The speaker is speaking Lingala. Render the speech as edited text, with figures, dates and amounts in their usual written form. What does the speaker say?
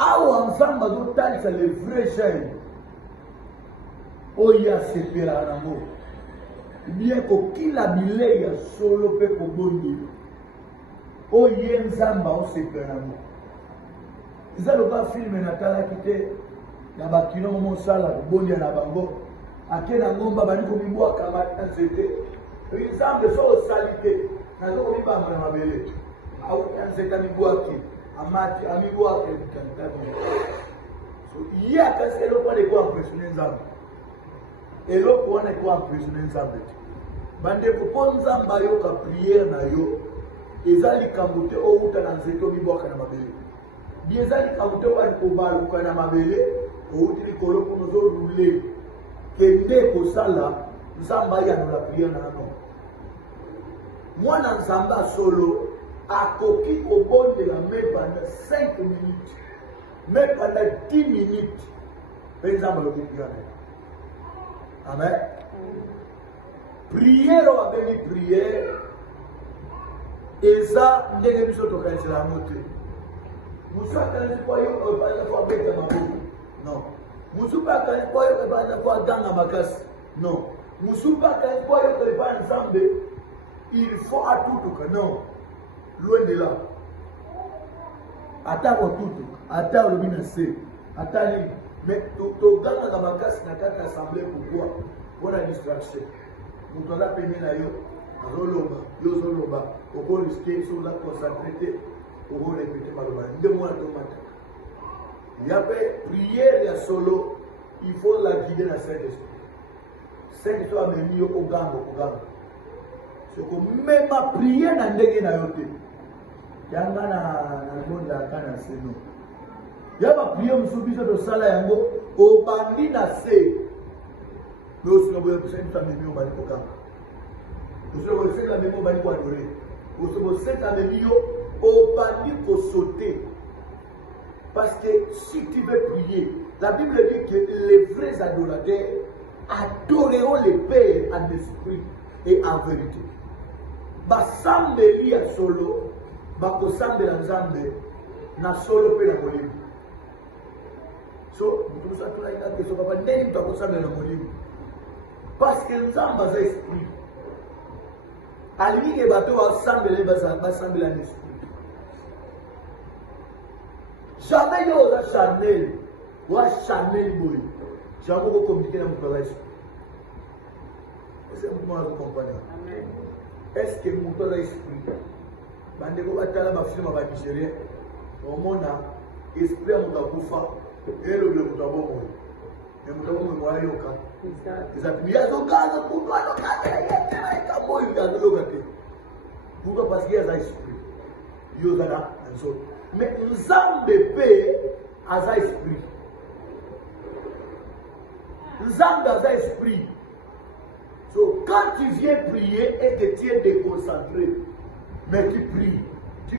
awa nzambe azotalisa le vrai jeune oyo asepelaka nango bien kokila bilei ya solo mpe kobondela oyo ye nzambe aosepela nango. eza loba filme natalaki te na bakino mosala kobondia na bango ake na ngomba bandi komibwaka na nzete nzambe so osali te nazo komibamba na mabele auta nzete amibwaki amati amibwaki ye akasi eloko wana eko impressione nzambe eloko wana eko impressione nzambe te bandeko mpo nzambe ayoka priere na yo eza likambo te outa na nzete omibwaka na mabele bie eza likambo te obaluka na mabele outi likolo mpono ozorule kende kosala nzambe ayanola priere na ano. Mwana nzambe asolo akoki kobondela me pendant 5 minutes me pendant 10 minutes mpe nzambe alobi priere. Amen. Priere oyo abengi priere eza ndenge biso tokanisela yango te. Mosu akanisi po yo ebanda po abeta maboko non. Mosu mpe akanisi po yo ebanda po aganga makasi non. Mosu mpe akanisi po yo ebanda nzambe il faut atutuka non. Loin de là. Ata kotutuka ata olobi na se ata nini mais togangaka makasi na kati ya assemblée pourquoi mpona distraction. Moto aza pene na yo azoloba yo ozoloba okoriske so oza concentré te okorepete maloba nde mwana tomataka ya mpe priere ya solo il faut la guider na Saint-Esprit. Saint-Esprit amemi yo oganga okoganga sokomema priere na ndenge na yo te yanga na monde aka na seno ya bapriere mosusu biso tosala yango obandi na se mais aussi na boya kuseni famille yo bali kokanga aussi na boya famille yo bali ko adorer aussi boya famille yo obandi ko sauter parce que si tu veux prier la Bible dit que les vrais adorateurs adoreront le Père en esprit et en vérité. Basambeli ya solo bakosambela nzambe na solo pe na molimo. So mutusa tulaika ke so papa ndeni mtakosambela na molimo. Parce que nzamba za esprit. Alingi bato basambela basambela na esprit. Jamais yo za Chanel wa Chanel boy. Jamais ko communiquer na mutu za esprit. Est-ce que vous m'avez compris? Amen. Est-ce que mutu za esprit? Bande ko batala ba film ba Nigérien. Au monde esprit mutu akufa. Elo le mutu abomo. Et mutu abomo mo ayo ka. Exact. Mais yazo gaza mutu ano ka yete ka boy yazo lokate. Pourquoi? Parce qu'il y a un esprit. Yo zana nzo. Mais nzambe pe aza esprit. Nzambe aza esprit. So quand tu viens prier et que tu es déconcentré, mais tu pries,